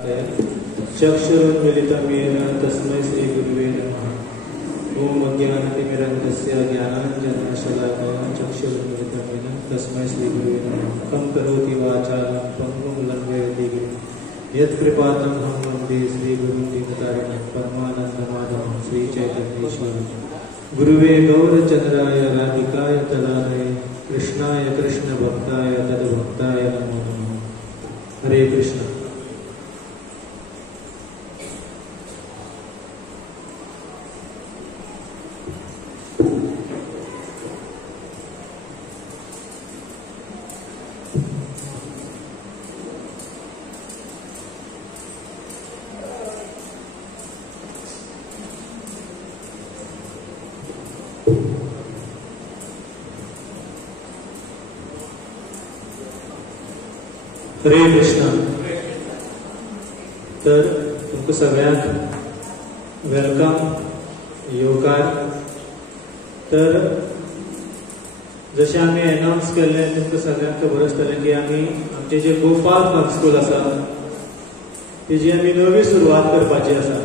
चक्षुरुन्मीलितं येन तस्मै श्रीगुरुवे नमः। ओम अज्ञानतिमिरन्धस्य ज्ञानाञ्जनशलाकया चक्षुरुन्मीलितं येन तस्मै श्रीगुरुवे नमः। कं करोति वाचालं पङ्गुं लङ्घयति गिरिं यत्कृपातमहं वन्दे श्रीगुरुं दीनतारिणं परमानन्दमाधवं श्रीचैतन्येश्वरं। गुरुवे गौरचन्द्राय राधिकाय तदालये कृष्णाय कृष्णभक्ताय तद्भक्ताय नमो नमः। हरे कृष्ण। हरे कृष्ण। तर तुमकां सगळ्यांक वेलकम योगार। तर जशें आमी एनाउन्स केल्लें तुमकां सगळ्यांक खबर आसतलें की आमी आमचें जें गोपाल फन स्कूल आसा तेजी आमी नवी सुरवात करपाची आसा।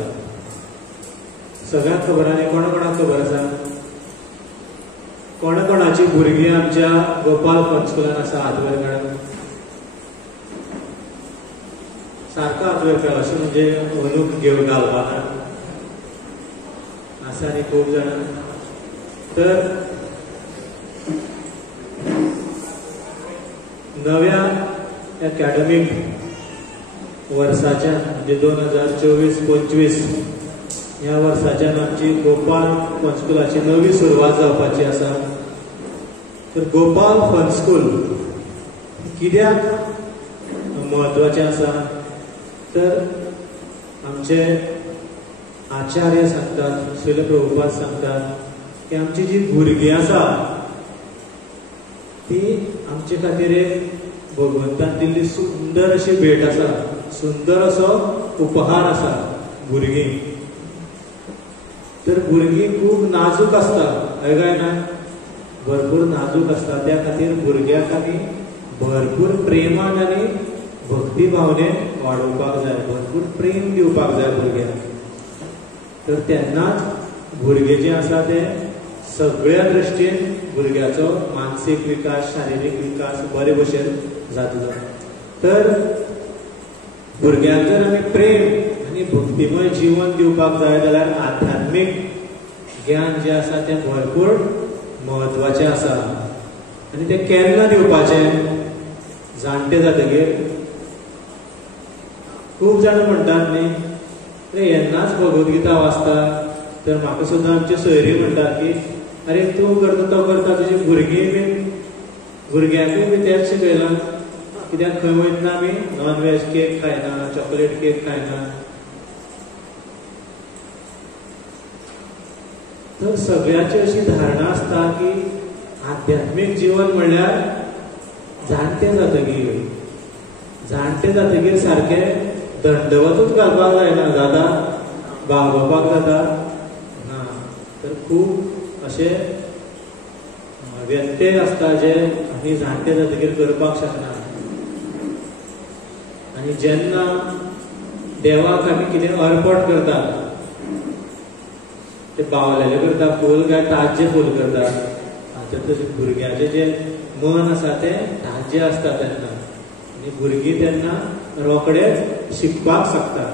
सगळ्यांक खबर आनी कोणा कोणाक खबर आसा? कोणाची भुरगीं आमच्या गोपाल फन स्कुलान आसा? हात वयर काडात। सारको हात वयर काड, अशें म्हणजे अंदूक घेवन घालपाना आसा न्ही खूब जाणां। तर नव्या एकाडेमीक वर्साच्या म्हणजे 2024-25 ह्या वर्साच्यान आमची गोपाल फन स्कुलाची नवी सुरवात जावपाची आसा। तर गोपाल फन स्कूल कित्याक म्हत्वाचें आसा? तर आमचे आचार्य सांगतात, श्रील प्रभुपाद सांगतात की आमची जी भुरगीं आसा ती आमचे खातीर एक भगवंतान दिल्ली सुंदर अशी भेट आसा, सुंदर असो उपहार आसा भुरगीं। तर भुरगीं खूब नाजूक आसता, हय काय ना? भरपूर नाजूक आसता। त्या खातीर भुरग्याक आमी भरपूर प्रेमान आनी भक्ती भावनेन वाडोवपाक जाय, भरपूर प्रेम दिवपाक जाय भुरग्यांक। तर तेन्नाच भुरगें जें आसा तें सगळ्या दृश्टीन भुरग्याचो मानसीक विकास, शारिरीक विकास बरे भशेन जातलो। तर भुरग्यांक जर आमी प्रेम आनी भक्तिमय जीवन दिवपाक जाय जाल्यार आध्यात्मीक ज्ञान जें आसा तें भरपूर म्हत्वाचें आसा। आनी तें केन्ना दिवपाचें? जाणटे जातकीर। खूब जाण म्हणटात न्ही, येन्नाच भगवद्गीता वाचता। तर म्हाका सुद्दां आमचे सोयरी म्हणटात की अरे तूं करता तो करता, तुजी भुरगीं बीन भुरग्यांकूय बी तेंच शिकयलां। कित्याक खंय वयतना आमी नॉन वेज केक खायना, चॉकलेट केक खायना। तर सगळ्याची अशी धारणा आसता की आध्यात्मीक जीवन म्हणल्यार जाणटे जातकीर सारके दंडवतूच घालपाक जायना, जाता बागोवपाक जाता ना। तर खूब अशे व्यत्यय आसता जे आमी जाणटे जातकीर करपाक शकना। आनी जेन्ना देवाक आमी कितें अर्पण करता, ते बावलेले करता फूल काय ताज्जे फूल करता? भुरग्याचें जें मन आसा तें ताज्जें आसता तेन्ना, आनी भुरगीं तेन्ना रोखडेच शिकपाक शकता।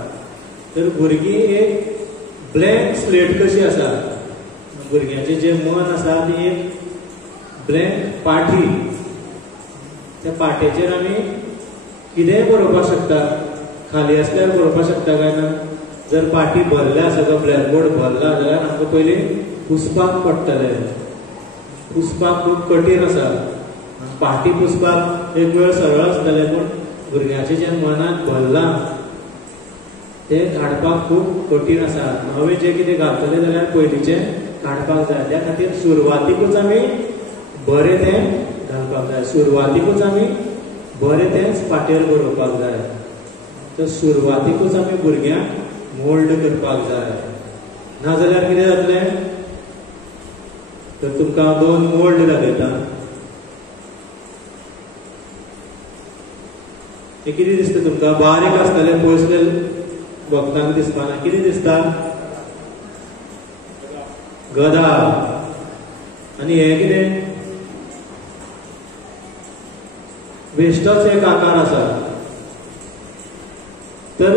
तर भुरगीं एक ब्लँक स्लेट कशी आसा, भुरग्याचें जें मन आसा ती एक ब्लँक पाटी। त्या पाटेचेर आमी कितेंय बरोवपाक शकता, खाली आसल्यार बरोवपाक शकता काय ना? जर पाटी भरल्या सगळो ब्लॅकबोर्ड भरला जाल्यार आमकां पयलीं पुसपाक पडटलें। पुसपाक खूब कठीण आसा। पाटी पुसपाक एक वेळ सरळ आसतलें, पूण भुरग्याचें जें मनांत भरलां तें काडपाक खूब कठीण आसा। नवें जें कितें घालतलें जाल्यार पयलींचें काडपाक जाय। त्या खातीर सुरवातीकूच आमी बरें तें घालपाक जाय, सुरवातीकूच आमी बरें तेंच पाटेर बरोवपाक जाय। तर सुरवातीकूच आमी भुरग्यांक मोल्ड करपाक जाय, नाजाल्यार कितें जातलें? तर तुमकां 2 मोल्ड दाखयता। हे कितें दिसता तुमकां? बारीक आसतलें, पयसलें भक्तांक दिसपाना कितें दिसता गदा आनी हे कितें बेश्टोच एक आकार आसा तर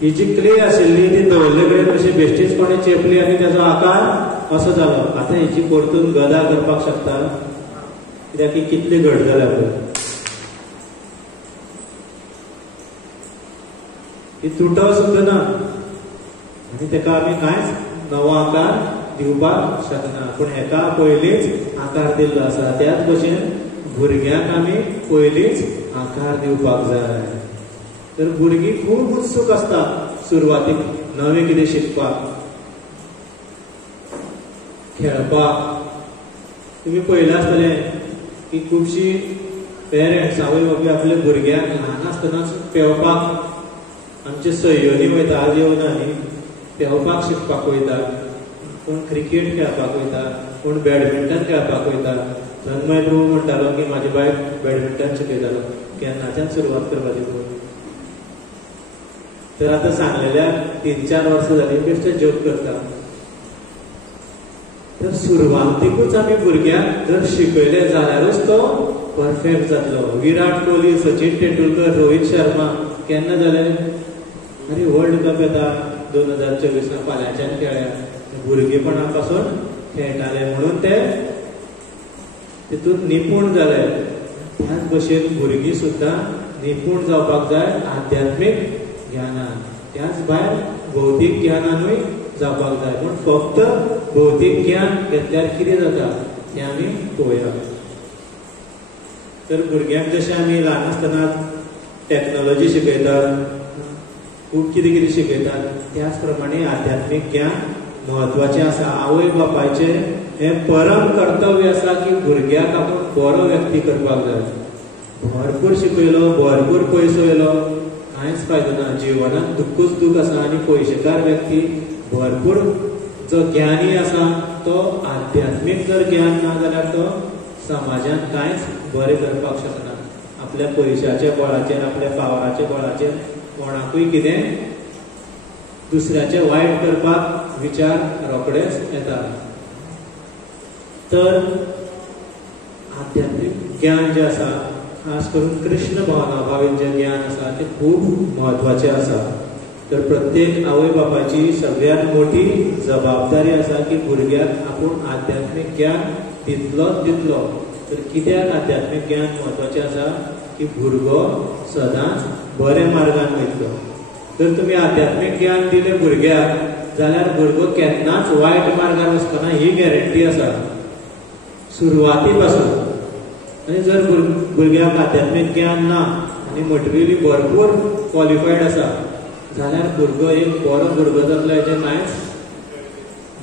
ही जी क्ले आशिल्ली ती दवरले कडेन अशी बेश्टीच कोणी चेपली आनी तेजो आकार असो जालो आतां हेची परतून गदा करपाक शकता कित्याक की कितली घट जाल्या पळय ती तुटव सुद्दां ना आनी तेका आमी कांयच नवो आकार दिवपाक शकना पूण हेका पयलींच आकार दिल्लो आसा त्याच भशेन भुरग्यांक आमी पयलींच आकार दिवपाक जाय तर भुरगीं खूब उत्सूक आसता सुरवातीक नवें कितें शिकपाक खेळपाक तुमी पळयलें आसतलें की खुबशीं पेरंट्स आवय बापूय आपल्या भुरग्यांक ल्हान आसतनाच पेंवपाक आमचे सय्योनी वयता आज येवना न्ही पेंवपाक शिकपाक वयता कोण क्रिकेट खेळपाक वयता कोण बॅडमिंटन खेळपाक वयता तन्मय प्रभू म्हणटालो की म्हाजे बायक बॅडमिंटन शिकयतालो केन्नाच्यान सुरवात करपाची पळय तर आतां सांगलेल्या 3-4 वर्सां जालीं बेश्टे जोक करता तर सुरवातीकूच आमी भुरग्यांक जर शिकयलें जाल्यारूच तो परफेक्ट जातलो विराट कोहली सचिन तेंडुलकर रोहित शर्मा केन्ना जालें अरे वर्ल्ड कप येता 2024 फाल्यांच्यान खेळ्या भुरगेपणा पासून खेळटाले म्हणून ते तितून निपूण जाले त्याच भशेन भुरगीं सुद्दां निपूण जावपाक जाय आध्यात्मीक ज्ञानान त्याच भायर भौतीक ज्ञानानूय जावपाक जाय पूण फक्त भौतीक ज्ञान घेतल्यार कितें जाता तें आमी पळोवया तर भुरग्यांक जशें आमी ल्हान आसतना टॅक्नोलॉजी शिकयतात खूब कितें कितें शिकयतात त्याच प्रमाणे आध्यात्मीक ज्ञान म्हत्वाचें आसा आवय बापायचें हें परम कर्तव्य आसा की भुरग्याक आपूण बरो व्यक्ती करपाक जाय भरपूर शिकयलो भरपूर पयसो येयलो कांयच फायदो ना जिवनांत दुख्खूच दूख आसा आनी पयशेकार व्यक्ती भरपूर जो ज्ञानी आसा तो आध्यात्मीक जर ज्ञान ना जाल्यार तो समाजांत कांयच बरें करपाक शकना आपल्या पयशाच्या बळाचेर आपल्या पावराच्या बळाचेर कोणाकूय कितें दुसऱ्याचे वायट करपाक विचार रोखडेच येता तर आध्यात्मीक ज्ञान जें आसा खास करून कृष्ण भावनाभावीत जें ज्ञान आसा तें खूब म्हत्वाचें आसा तर प्रत्येक आवय बापाची सगळ्यांत मोठी जबाबदारी आसा की भुरग्याक आपूण आध्यात्मीक ज्ञान दितलोच दितलो तर कित्याक आध्यात्मीक ज्ञान म्हत्वाचें आसा की भुरगो सदांच बऱ्या मार्गान वयतलो जर तुमी आध्यात्मीक ज्ञान दिलें भुरग्याक जाल्यार भुरगो केन्नाच वायट मार्गान वचपाना ही गॅरंटी आसा सुरवाती पासून आनी जर भुरग्याक आध्यात्मीक ज्ञान ना आनी मटेरियली भरपूर क्वॉलिफायड आसा जाल्यार भुरगो एक बरो भुरगो जातलो हेजें कांयच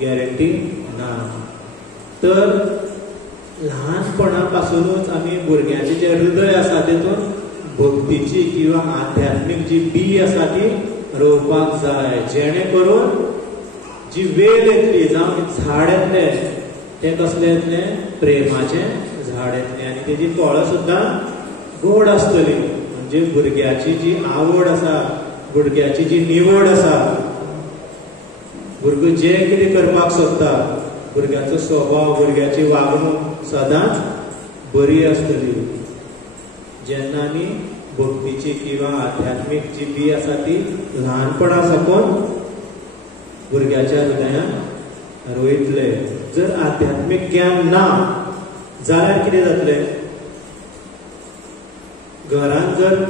गॅरंटी ना तर ल्हानपणा पासूनच आमी भुरग्याचें जें हृदय आसा तेतून भक्तीची किंवा आध्यात्मीक जी बी आसा ती रोवपाक जाय जेणे करून जी वेल येतली जावं झाड येतलें तें कसलें येतलें प्रेमाचें झाड येतलें आनी तेजी फळां सुद्दां गोड आसतली म्हणजे भुरग्याची जी आवड आसा भुरग्याची जी निवड आसा भुरगो जें कितें करपाक सोदता भुरग्याचो स्वभाव भुरग्याची वागणूक सदांच बरी आसतली जेन्ना आमी भक्तीची किंवा आध्यात्मीक जी बी आसा ती ल्हानपणा साकून भुरग्याच्या हृदयांत रोयतले जर आध्यात्मीक ज्ञान ना जाल्यार कितें जातलें घरांत जर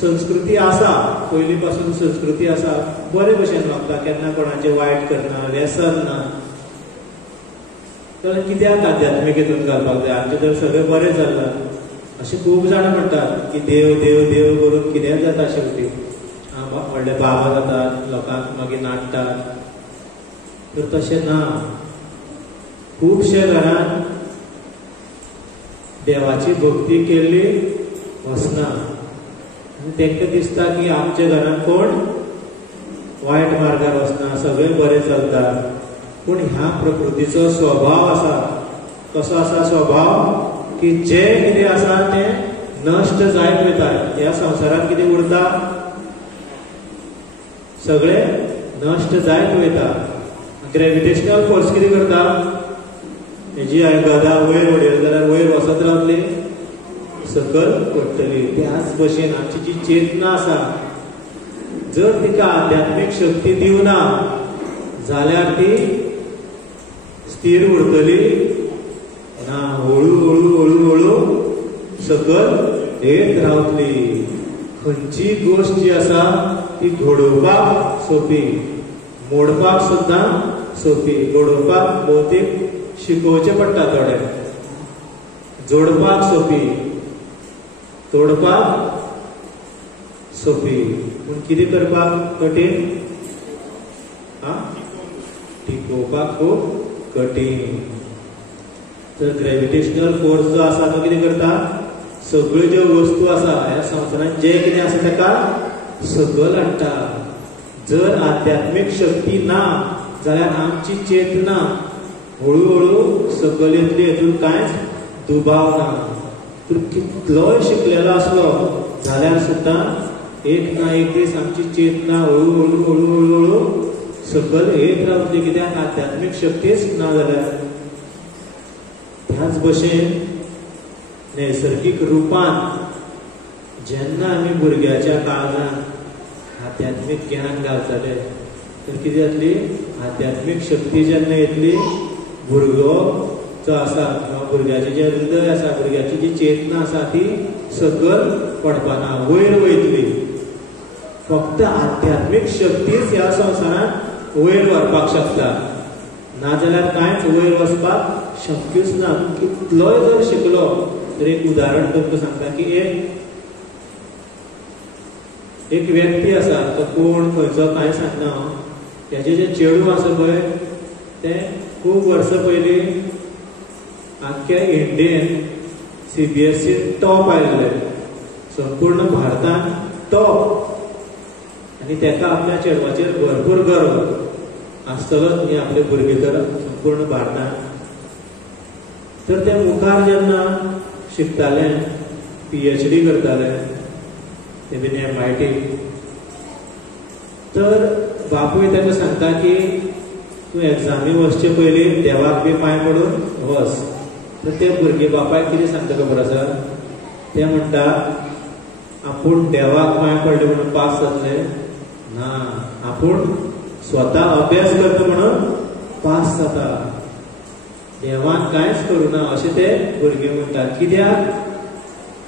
संस्कृती आसा पयलीं पासून संस्कृती आसा बरे भशेन वागता केन्ना कोणाचें वायट करना व्यसन ना जाल्यार कित्याक आध्यात्मीक हितून घालपाक जाय आमचें जर सगळें बरें चल्लां अशें खूब जाणां म्हणटात की देव देव देव करून कितें जाता शेवटी व्हडले बाबा जातात लोकांक मागीर नाडटात तर तशें ना खुबशे घरांत देवाची भक्ती केल्ली वचना आनी तांकां दिसता की आमच्या घरांत कोण वायट मार्गार वचना सगळें बरें चलता पूण ह्या प्रकृतीचो स्वभाव आसा कसो आसा स्वभाव की जें कितें आसा तें नश्ट जायत वयता ह्या संवसारांत कितें उरता सगळे नष्ट जायत वयता. ग्रॅव्हिटेशनल फोर्स कितें करता, हेजी गदा वयर उडयली जाल्यार वयर वसत रावतली, सकल पडटली. त्याच भशेन आमची जी चेतना आसा, जर तिका आध्यात्मीक शक्ती दिवना जाल्यार ती स्थिर उरतली ना, हळू हळू हळू हळू सकल येत रावतली. खंयची गोष्ट जी आसा ती घडोवपाक सोपी, मोडपाक सुद्दां सोपी. घडोवपाक भौतीक शिकोवचें पडटा, थोडे जोडपाक सोपी, तोडपाक सोपी, पूण कितें करपाक कठीण, टिकोवपाक खूब कठीण. तर ग्रॅव्हिटेशनल फोर्स जो आसा तो कितें करता, सगळ्यो ज्यो वस्तू आसा ह्या संवसारांत जे कितें आसा ताका सकल हाडटा. जर आध्यात्मीक शक्ती ना जाल्यार आमची चेतना हळूहळू सकल येतली, हेतून कांयच दुबाव ना. तर कितलोय शिकलेलो आसलो जाल्यार सुद्दां एक ना एक दीस आमची चेतना हळूहळू हळूहळू हळू सकल येत रावतली, कित्याक आध्यात्मीक शक्तीच ना जाल्यार. ह्याच भशेन नैसर्गिक रुपान जेन्ना आमी भुरग्याच्या काळजांत आध्यात्मीक ज्ञान घालतले तर कितें जातली, आध्यात्मीक शक्ती जेन्ना येतली, भुरगो जो आसा किंवा भुरग्याचें जें हृदय आसा, भुरग्याची जी चेतना आसा ती सकल पडपाना, वयर वयतली. फक्त आध्यात्मीक शक्तीच ह्या संवसारांत वयर व्हरपाक शकता, नाजाल्यार कांयच वयर वचपाक शक्यूच ना. कितलोय जर शिकलो तर एक उदाहरण तुमकां सांगता की एक व्यक्ती आसा, तो कोण खंयचो कांय सांगना, तेजे जे चेडूं आसा पळय तें खूब वर्सां पयलीं आख्ख्या इंडियेन CBSE टॉप आयिल्लें, संपूर्ण भारतांत टॉप, आनी तेका आपल्या चेडवाचेर भरपूर गर्व आसतलोच न्ही आपले भुरगे तर संपूर्ण भारतांत. तर ते मुखार जेन्ना शिकताले, PhD करताले, ते बीन MIT, तर बापूय ताका सांगता की तूं एग्जामी वचचे पयलीं देवाक बी पांय पडून वच. तर ते भुरगे बापायक कितें सांगता खबर आसा, ते म्हणटा आपूण देवाक पांय पडले म्हणून पास जातले ना, आपूण स्वता अभ्यास करता म्हणून पास जाता, देवान कांयच करूना अशें ते भुरगे म्हणटात.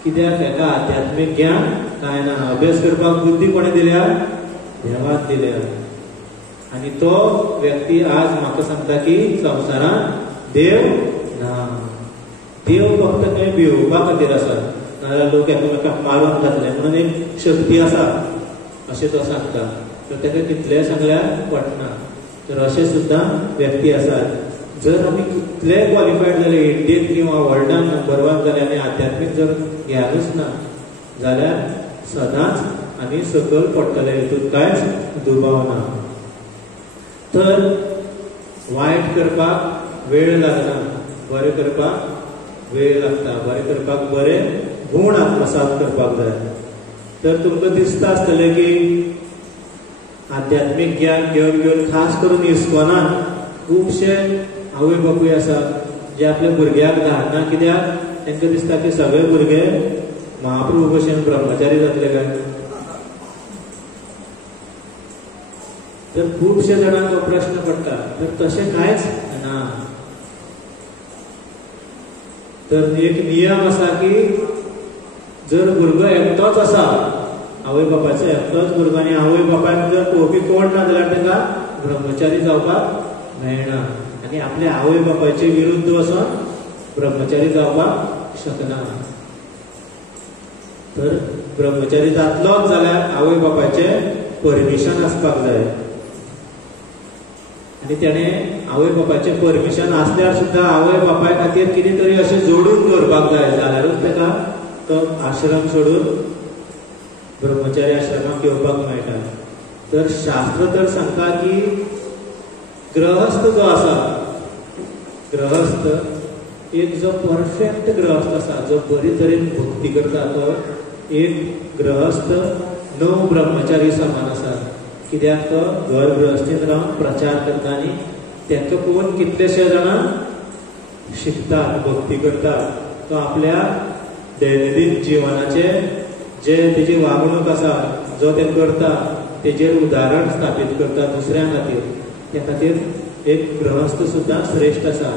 कित्याक ताका आध्यात्मीक ज्ञान कांय ना. अभ्यास करपाक बुद्धी कोणे दिल्या, देवान दिल्या. आनी तो व्यक्ती आज म्हाका सांगता की संवसारांत देव ना, देव फक्त खंय भिवोवपा खातीर आसा, नाजाल्यार लोक एकामेकांक मारून घातले म्हणून एक शक्ती आसा अशें तो सांगता. तर ताका कितलेंय सांगल्यार पटना. तर अशे सुद्दां व्यक्ती आसात. जर आमी कितलेय क्वॉलिफायड जाले, इंडियेंत किंवा वर्ल्डान नंबर 1 जाले आनी आध्यात्मीक जर ज्ञानूच ना जाल्यार सदांच आमी सकल पडटले, हितून कांयच दुबाव ना. तर वायट करपाक वेळ लागना, बरें करपाक वेळ लागता. बरें करपाक बरे गूण आत्मसात करपाक जाय. तर तुमकां दिसता आसतलें की आध्यात्मीक ज्ञान घेवन घेवन खास करून इस्कॉनान खुबशे आवय बापूय आसा जे आपल्या भुरग्याक धाडना, कित्याक तांकां दिसता की सगळे भुरगे महाप्रभू भशेन ब्रह्मचारी जातले काय. तर खुबशे जाणांक हो प्रश्न पडटा. तर तशें कांयच ना. तर एक नियम आसा की जर भुरगो एकटोच आसा, आवय बापाचो एकटोच भुरगो आनी आवय बापायक जर पळोवपी कोण ना जाल्यार ताका ब्रह्मचारी जावपाक मेळना. आनी आपल्या आवय बापायचे विरुद्ध वचोन ब्रह्मचारी जावपाक शकना. तर ब्रह्मचारी जातलोच जाल्यार आवय बापायचे परमिशन आसपाक जाय. आनी तेणें आवय बापायचे परमिशन आसल्यार सुद्दां आवय बापाय खातीर कितें तरी अशें जोडून दवरपाक जाय, जाल्यारूच ताका तो आश्रम सोडून ब्रह्मचारी आश्रमाक येवपाक मेळटा. तर शास्त्र तर सांगता की ग्रहस्थ जो आसा, ग्रहस्थ एक जो परफेक्ट ग्रहस्थ आसा, जो बरे तरेन भक्ती करता, तो एक ग्रहस्थ 9 ब्रह्मचारी समान आसा. कित्याक तो घर गृहस्थीत रावन प्रचार करता आनी ताका पळोवन कितलेशे जाणां शिकतात, भक्ती करतात. तो आपल्या दैनंदीन जिवनाचे जे तेजी वागणूक आसा, जो ते करता, तेजेर उदाहरण स्थापीत करता दुसऱ्यां खातीर. त्या खातीर एक गृहस्थ सुद्दां श्रेष्ठ आसा.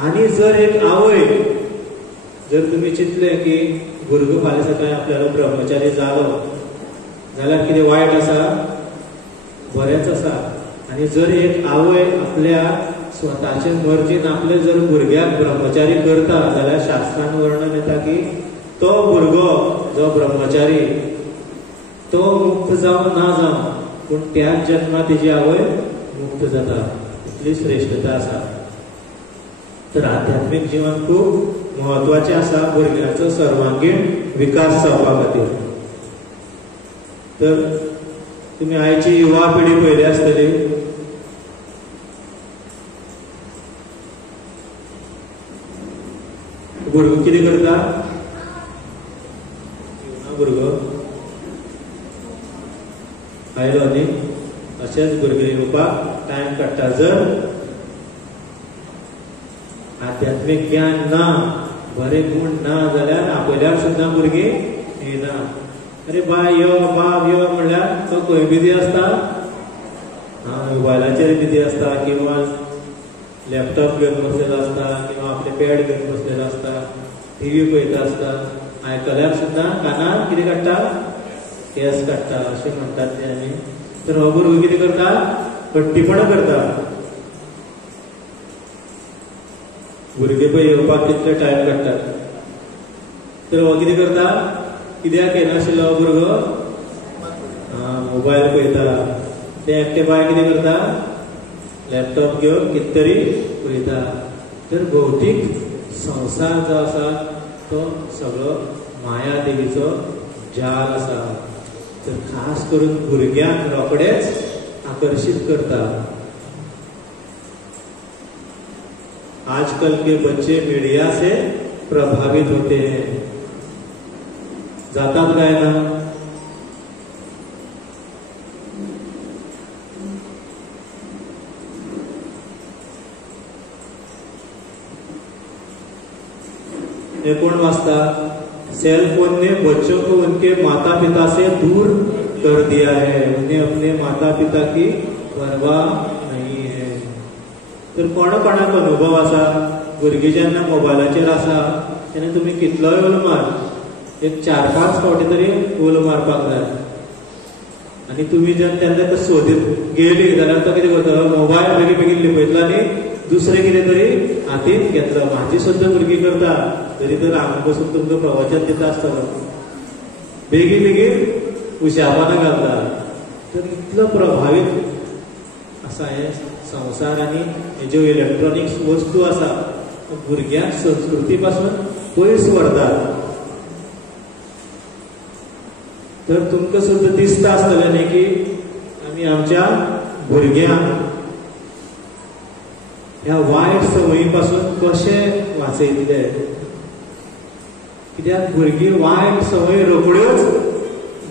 आनी जर एक आवय, जर तुमी चिंतले की भुरगो फाल्यां सकाळीं आपल्यालो ब्रह्मचारी जालो जाल्यार कितें वायट आसा? बरेंच आसा. आनी जर एक आवय आपल्या स्वताचे मर्जीन आपले जर भुरग्याक ब्रह्मचारी करता जाल्यार शास्त्रान वर्णन येता की तो भुरगो जो ब्रह्मचारी तो मुक्त जावं ना जावं, पूण त्याच जन्माक तेजी आवय मुक्त जाता. इतली श्रेष्ठता आसा. तर आध्यात्मीक जीवन खूब महत्वाचें आसा भुरग्याचो सर्वांगीण विकास जावपा खातीर. तर तुमी आयची युवा पिढी पळयली आसतली. भुरगो कितें करता? भुरगो आयलो न्ही, अशेंच भुरगे येवपाक टायम काडटा. जर आध्यात्मीक ज्ञान ना, बरे गुण ना जाल्यार आपल्याक सुद्दां भुरगीं येना. अरे बाय यो, बाब यो म्हणल्यार तो खंय बिजी आसता? मोबायलाचेर बिजी आसता, किंवा लॅपटॉप घेवन बसलेलो आसता, किंवा आपले पॅड घेवन बसलेलो आसता, टीव्ही पळयता आसता. आयकल्यार सुद्दां कानार कितें काडटा? केस काडटा, अशें म्हणटात ते आमी. तर हो भुरगो कितें करता? हट्टीपणां करता. भुरगे पळय येवपाक कितले टायम काडटात. तर हो कितें करता? कित्याक येनाशिल्लो हो भुरगो? मोबायल पळयता. ते एकटे बाय कितें करता? लॅपटॉप घेवन कितें तरी पळयता. तर भौतीक संवसार जो आसा तो सगळो माया देवीचो जाल आसा. तर खास करून भुरग्यांक रोखडेच आकर्षित करता. आजकल के बच्चे मीडिया से प्रभावित होते हैं. जातात काय ना? हे कोण वाचता? सेल फोन ने बच्चों को उनके माता पिता से दूर कर दिया है. उन्हें अपने माता पिता की परवाह नहीं है. तर कोणाक अनुभव आसा? भुरगीं जेन्ना मोबायलाचेर आसा तेन्ना तुमी कितलोय उलो मार, एक 4-5 फावटी तरी उलो मारपाक जाय. आनी तुमी जेन्ना तेन्ना सोदीत गेली जाल्यार तो कितें करतलो? मोबायल बेगीन बेगीन लिपयतलो आनी दुसरें कितें तरी हातींत घेतलो. म्हाजी सुद्दां भुरगीं करता. तरी तर हांगा बसून तुमकां प्रवचन दिता आसतलो. बेगीन बेगीन उशापाना घालता. तर इतलो प्रभावीत आसा हे संवसार आनी हे ज्यो इलेक्ट्रॉनिक्स वस्तू आसा भुरग्यांक संस्कृती पासून पयस व्हरतात. तर तुमकां सुद्दां दिसता आसतलें न्ही की आमी आमच्या भुरग्यांक ह्या वायट संवयी पासून कशें वाचयतले. कित्याक भुरगीं वायट संवय रोखड्योच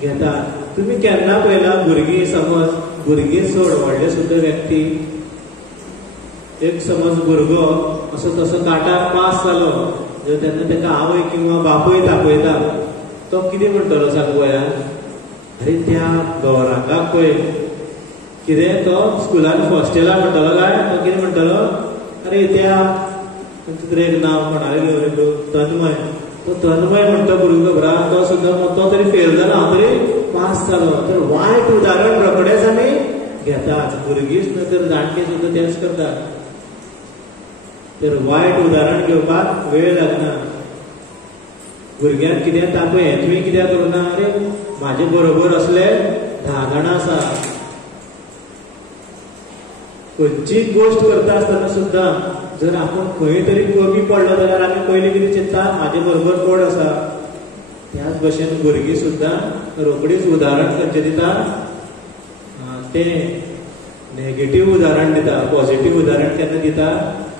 घेतात. तुमी केन्ना पळयला भुरगीं समज भुरगीं चड व्हडले सुद्दां व्यक्ती, एक समज भुरगो असो तसो काटार पास जालो जर तेन्ना ताका आवय किंवा बापूय तापयता, तो कितें म्हणटलो सांग पळया? अरे त्या गौरांगाक पळय कितें तो स्कुलान फर्स्ट येयला म्हणटलो काय? तो कितें म्हणटलो? अरे त्या तुका एक नांव कोणालें घेवन येतो? तन्मय. तो तन्मय म्हणटा भुरगो घरा, तो सुद्दां तो तरी फेल जाला, हांव तरी पास जालो. तर वायट उदाहरण रोखडेच आमी घेतात. भुरगींच न्हय तर जाणटे सुद्दां तेंच करतात. तर वायट उदाहरण घेवपाक वेळ लागना. भुरग्यांक कितें तापय हें तुवें कित्याक करूना? अरे म्हाजे बरोबर असले 10 जाणां आसा. खंयची गोश्ट करता आसतना सुद्दां जर आपूण खंय तरी कमी पडलो जाल्यार आमी पयलीं कितें चिंतता? म्हाजे बरोबर कोण आसा. त्याच भशेन भुरगीं सुद्दां रोखडीच उदाहरण खंयचें दिता? तें नेगेटीव उदाहरण दिता. पॉझिटीव उदाहरण केन्ना दिता?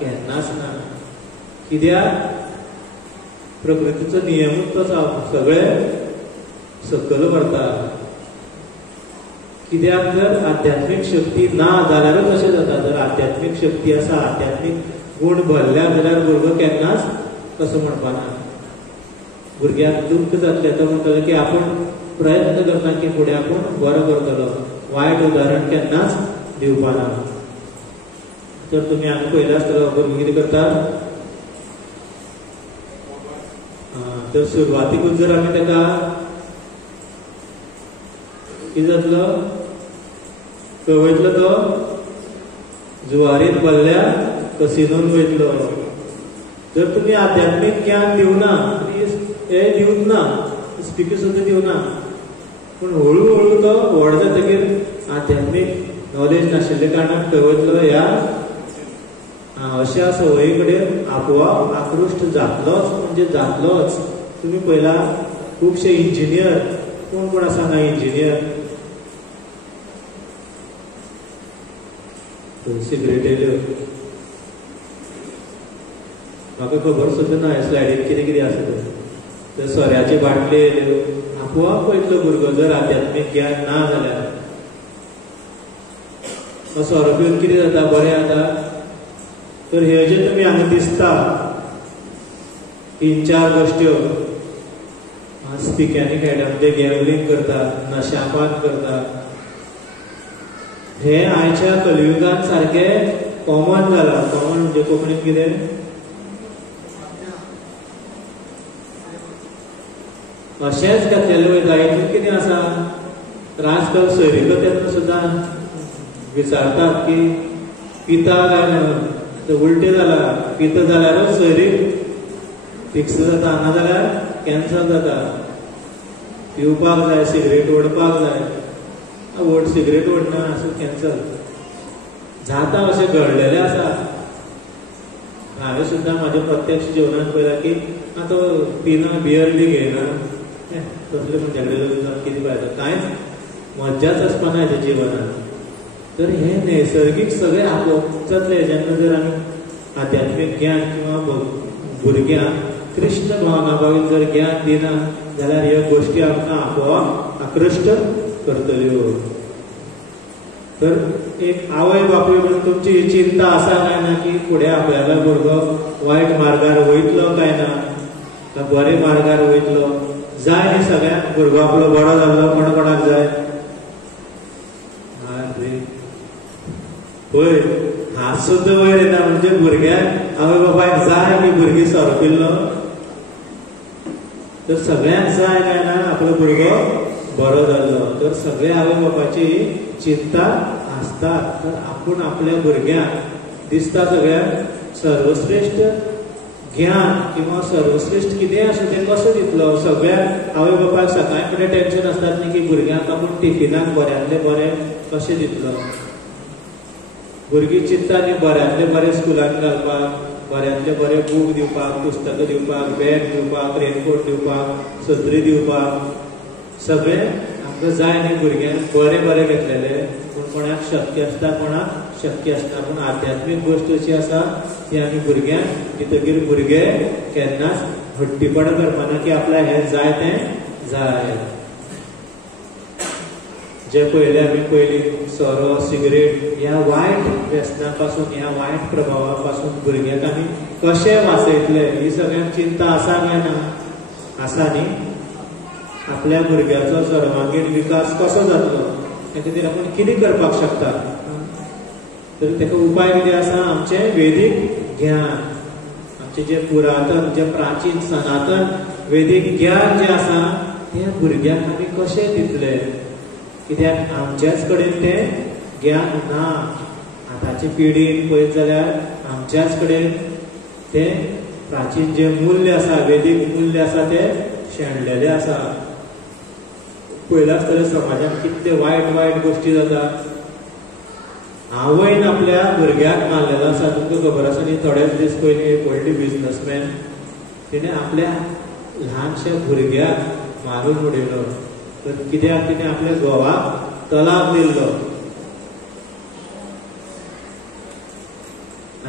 केन्नाच ना. कित्याक? प्रकृतीचो नियमूच तसो सगळे सकल व्हरता. कित्याक जर आध्यात्मिक शक्ती ना जाल्यारूच अशें जाता. जर आध्यात्मिक शक्ती आसा, आध्यात्मिक गुण भरल्या जाल्यार भुरगो केन्नाच तसो म्हणपाना. भुरग्याक दुख्ख जातलें तो म्हणटलो की आपूण प्रयत्न करता की फुडें आपूण बरो करतलो. वायट उदाहरण केन्नाच दिवपाना. तर तुमी हांगा पळयला आसतलो भुरगीं कितें करतात, तर सुरवातीकूच जर आमी ताका कितें जातलो, खंय वयतलो तो जुवारीत भरल्या कसिनोन वयतलो. जर तुमी आध्यात्मीक ज्ञान दिवना, हे दिवंक ना, स्पिकी सुद्दां दिवना, पूण हळू हळू तो व्हड जातकीर आध्यात्मीक नॉलेज नाशिल्ले कारणान खंय वयतलो, ह्या अशा संवयी कडेन आपोआप आकृश्ट जातलोच म्हणजे जातलोच. तुमी पळयला खुबशे इंजिनियर, कोण कोण आसा हांगा इंजिनियर, सिगरेटेल्यो म्हाका खबर सुद्दां ना ह्या स्लायडीन कितें कितें आसा ते. सोऱ्याचे बाटले येयल्यो, आपोआप वयतलो भुरगो जर आध्यात्मीक ज्ञान ना जाल्यार. सोरो पिवन कितें जाता, बरें जाता. तर हे जे तुमी हांगा दिसता 3-4 गोश्ट्यो, स्पिक्यांनी खेळटा म्हणजे गॅमलिंग करता, नशापान करता, हे आयच्या कलियुगांत सारखे कॉमन जाला. कॉमन म्हणजे कोंकणीन कितें, अशेंच घातलेलें वयता. हितून कितें आसा, तर आजकाल सोयरीको तेन्ना सुद्दां विचारतात की पिता काय म्हणून. तर उलटें जाला, पिता जाल्यारूच सोयरीक फिक्स जाता, नाजाल्यार कॅन्सल जाता. पिवपाक जाय, सिगरेट ओडपाक जाय, ओड सिगरेट ओडना असो कॅन्सल जाता. अशें घडलेलें आसा. हांवें सुद्दां म्हाज्या प्रत्यक्ष जिवनांत पळयलां की आतां पिना, बियर बी घेयना, तसले म्हणजे कडेन कितें पाहिजे, कांयच मज्जाच आसपाना हेज्या जिवनांत. तर हे नैसर्गीक सगळें आपोवप जातलें जेन्ना जर आमी आध्यात्मीक ज्ञान किंवा भुरग्यांक कृष्ण भावनाभावीत जर ज्ञान दिना जाल्यार ह्यो गोश्टी आमकां आपोआप आकृश्ट करतल्यो. तर एक आवय बापूय म्हणून तुमची ही चिंता आसा काय ना की फुडें आपल्यालो भुरगो वायट मार्गार वयतलो काय ना, काय बरे मार्गार वयतलो. जाय न्ही सगळ्यांक भुरगो आपलो बरो जाल्लो, कोणा कोणाक जाय. पळय हात सुद्दां वयर येता म्हणजे भुरग्याक आवय बापायक जाय की भुरगीं सोरो पिल्लो. तर सगळ्यांक जाय काय ना आपलो भुरगो बरो जाल्लो. तर सगळे आवय बापाची चिंता आसतात. तर आपूण आपल्या भुरग्यांक दिसता सगळ्यांक सर्वश्रेष्ठ ज्ञान किंवा सर्वश्रेष्ठ कितें आसूं तें कसो दितलो. सगळ्याक आवय बापायक सकाळी फुडें टेन्शन आसतात न्ही की भुरग्यांक आपूण टिफिनाक बऱ्यांतले बरें कशें दितलो. भुरगीं चिंतता न्ही बऱ्यांतले बरें स्कुलान घालपाक, बऱ्यांतले बरें बूक दिवपाक, पुस्तकां दिवपाक, बॅग दिवपाक, रेनकोट दिवपाक, सत्री दिवपाक. सगळें आमकां जाय न्ही भुरग्यांक बरें बरें घेतलेलें. पूण कोणाक शक्य आसता, कोणाक शक्य आसना. पूण आध्यात्मीक गोश्ट अशी आसा ती आमी भुरग्यांक दितकीर भुरगे केन्नाच हट्टीपण करपाना की आपल्याक हें जाय तें जाय. जे पयले आमी पयलीं सोरो, सिगरेट ह्या वायट व्यसना पासून, ह्या वायट प्रभावा पासून भुरग्यांक आमी कशें वाचयतले ही सगळ्यांक चिंता आसा काय ना. आसा न्ही. आपल्या भुरग्याचो सर्वांगीण विकास कसो जातलो हे खातीर आपूण कितें करपाक शकता. तर ताका उपाय कितें आसा, आमचें वेदीक ज्ञान, आमचें जें पुरातन, जें प्राचीन सनातन वेदीक ज्ञान जें आसा तें भुरग्यांक आमी कशें दितले. कित्याक आमच्याच कडेन तें ज्ञान ना. आतांचे पिढीन पळयत जाल्यार आमच्याच कडेन तें प्राचीन जें मूल्य आसा, वेदीक मूल्य आसा तें शेणलेलें आसा. पळयलां आसतलें समाजांत कितले वायट वायट गोश्टी जाता. आवयन आपल्या भुरग्याक मारलेलो आसा. तुमकां खबर आसा न्ही, थोडेच दीस पयलीं एक व्हडली बिझनसमॅन तिणें आपल्या ल्हानशा भुरग्याक मारून उडयलो. तर कित्याक तिणें आपल्या घोवाक तलाक दिल्लो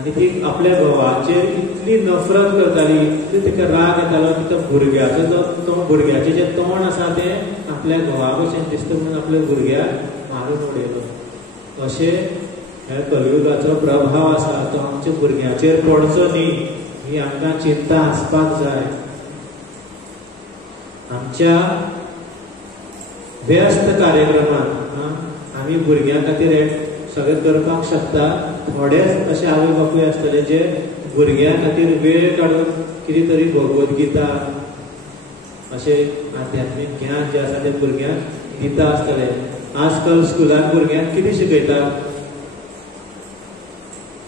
आनी ती आपल्या घोवाचेर इतली नफरत करताली, इतली तिका राग येतालो की तो भुरग्याचो जो भुरग्याचें जें तोंड आसा तें आपल्या घोवा भशेन दिसता म्हणून आपल्या भुरग्याक मारून उडयलो. अशें ह्या कलियुगाचो प्रभाव आसा तो आमच्या भुरग्याचेर पडचो न्ही ही आमकां चिंता आसपाक जाय. आमच्या व्यस्त कार्यक्रमांत आमी भुरग्यां खातीर सगळें करपाक शकता. थोडेच अशे आवय बापूय आसतले जे भुरग्यां खातीर वेळ काडून कितें तरी भगवद्गीता अशें आध्यात्मीक ज्ञान जें आसा तें भुरग्यांक दिता आसतले. आजकाल स्कुलान भुरग्यांक कितें शिकयतात?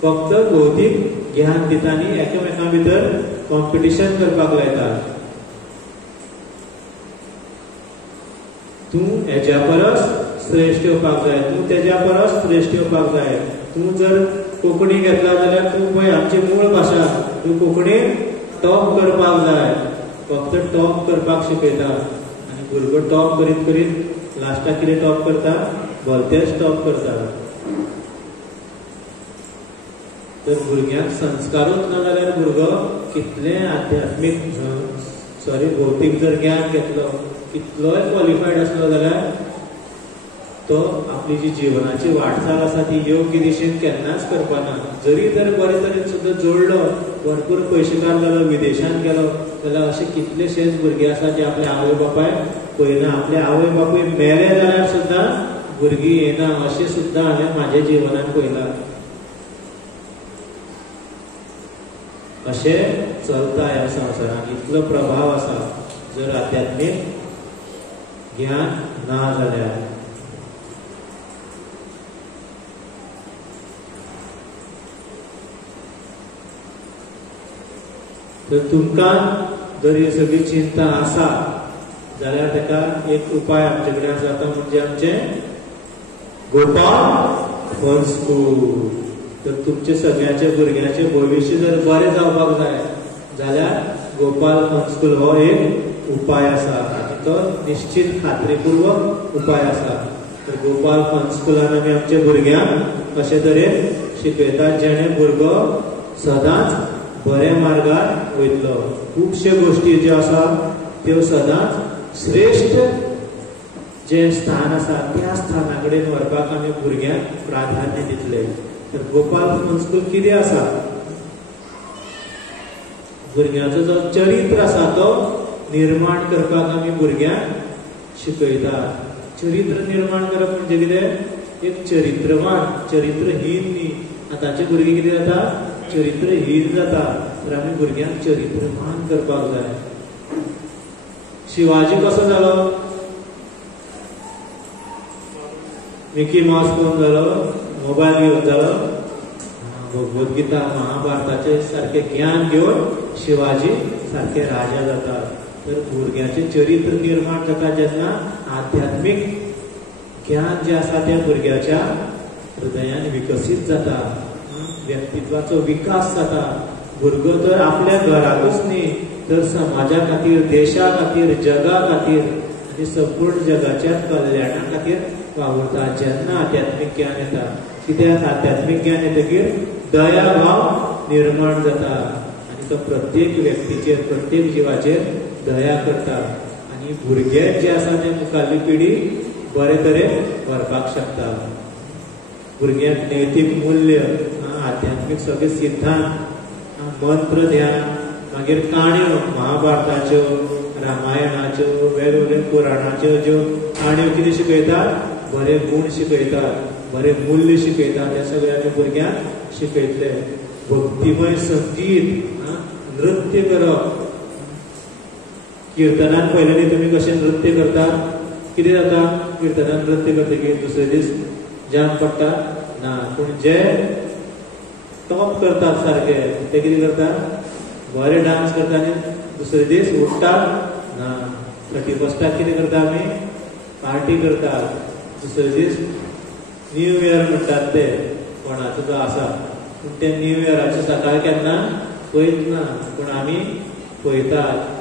फक्त भौतीक ज्ञान दिता आनी एकामेकां भितर कॉम्पिटिशन करपाक लायतात. तूं हेच्या परस श्रेश्ठ येवपाक जाय, तूं तेज्या परस श्रेश्ठ येवपाक जाय. तूं जर कोंकणी घेतला जाल्यार तूं पळय आमची मूळ भाशा, तूं कोंकणी टॉप करपाक जाय. फक्त टॉप करपाक शिकयता आनी भुरगो टॉप करीत करीत लास्टाक कितें टॉप करता? भलतेच टॉप करता. तर भुरग्यांक संस्कारूच ना जाल्यार भुरगो कितलें आध्यात्मीक भौतीक जर ज्ञान घेतलो, कितलोय क्वॉलिफायड आसलो जाल्यार तो आपली जी जिवनाची वाटचाल आसा ती योग्य दिशेन केन्नाच करपाना. जरी तर बरे तरेन सुद्दां जोडलो, भरपूर पयशेकार जालो, विदेशांत गेलो जाल्यार अशे कितलेशेच भुरगे आसा जे आपल्या आवय बापाय पळयना. आपले आवय बापूय मेले जाल्यार सुद्दां भुरगीं येना अशें सुद्दां हांवें म्हाज्या जिवनांत पळयलां. अशें चलता ह्या संवसारांत. इतलो प्रभाव आसा जर आध्यात्मीक ज्ञान ना जाल्यार. तर तुमकां जर ही सगळी चिंता आसा जाल्यार ताका एक उपाय आमचे कडेन आसा, तो म्हणजे आमचें गोपाल फन स्कूल. तर तुमचे सगळ्याचे भुरग्याचे भविश्य जर बरें जावपाक जाय जाल्यार गोपाल फन स्कूल हो एक उपाय आसा आनी तो निश्चित खात्रीपूर्वक उपाय आसा. तर गोपाल फन स्कूलान आमी आमच्या भुरग्यांक अशे तरेन शिकयतात जेणे भुरगो सदांच बऱ्या मार्गार वयतलो. खुबशे गोश्टी ज्यो आसा त्यो सदांच श्रेश्ठ जे स्थान आसा त्या स्थाना कडेन व्हरपाक आमी भुरग्यांक प्राधान्य दितले. तर गोपाल फन स्कूल कितें आसा? भुरग्याचो जो चरित्र आसा तो निर्माण करपाक आमी भुरग्यांक शिकयतात. चरित्र निर्माण करप म्हणजे कितें? एक चरित्रवान, चरित्रहीन न्ही. आतांचे भुरगे कितें जाता? चरित्रहीन जाता. तर आमी भुरग्यांक चरित्रवान करपाक जाय. शिवाजी कसो जालो? मिकी माउस कोण जालो? मोबायल घेवन जालो? भगवद्गीता महाभारताचे सारखे ज्ञान घेवन शिवाजी सारखे राजा जाता. तर भुरग्याचे चरित्र निर्माण जाता जेन्ना आध्यात्मीक ज्ञान जे आसा त्या भुरग्याच्या हृदयान विकसीत जाता, व्यक्तित्वाचो विकास जाता. भुरगो तर आपल्या घराकूच न्ही तर समाजा खातीर, देशा खातीर, जगा खातीर आनी संपूर्ण जगाच्या कल्याणा खातीर वावुरता जेन्ना आध्यात्मीक ज्ञान येता. कित्याक आध्यात्मीक ज्ञान येतकीर दया भाव निर्माण जाता आनी तो प्रत्येक व्यक्तीचेर, प्रत्येक जिवाचेर दया करता आनी भुरगे जे आसा ते मुखाल्ली पिढी बरे तरेन व्हरपाक शकता. भुरग्यांक नैतीक मूल्य, आध्यात्मीक सगळे सिद्धांत, मंत्र ध्यान, मागीर काणयो महाभारताच्यो, रामायणाच्यो, वेगवेगळ्या पुराणाच्यो ज्यो काणयो कितें शिकयतात? बरे गुण शिकयतात, बरे मूल्य शिकयतात. हे सगळे आमी भुरग्यांक शिकयतले. भक्तिमय संगीत, नृत्य करप. किर्तनान पळयलें न्ही तुमी कशें नृत्य करतात? कितें जाता? किर्तनान नृत्य करतकीर दुसरे दीस जाम पडटा ना, पूण जे टॉप करतात सारके ते कितें करतात? बरे डान्स करता आनी दुसरे दीस उठतात ना. 31st कितें करता आमी? पार्टी करतात. दुसरे दीस न्यू इयर म्हणटात ते कोणाचो जो आसा, पूण ते न्यू इयराचे सकाळ केन्ना पळयत ना, पूण आमी पळयतात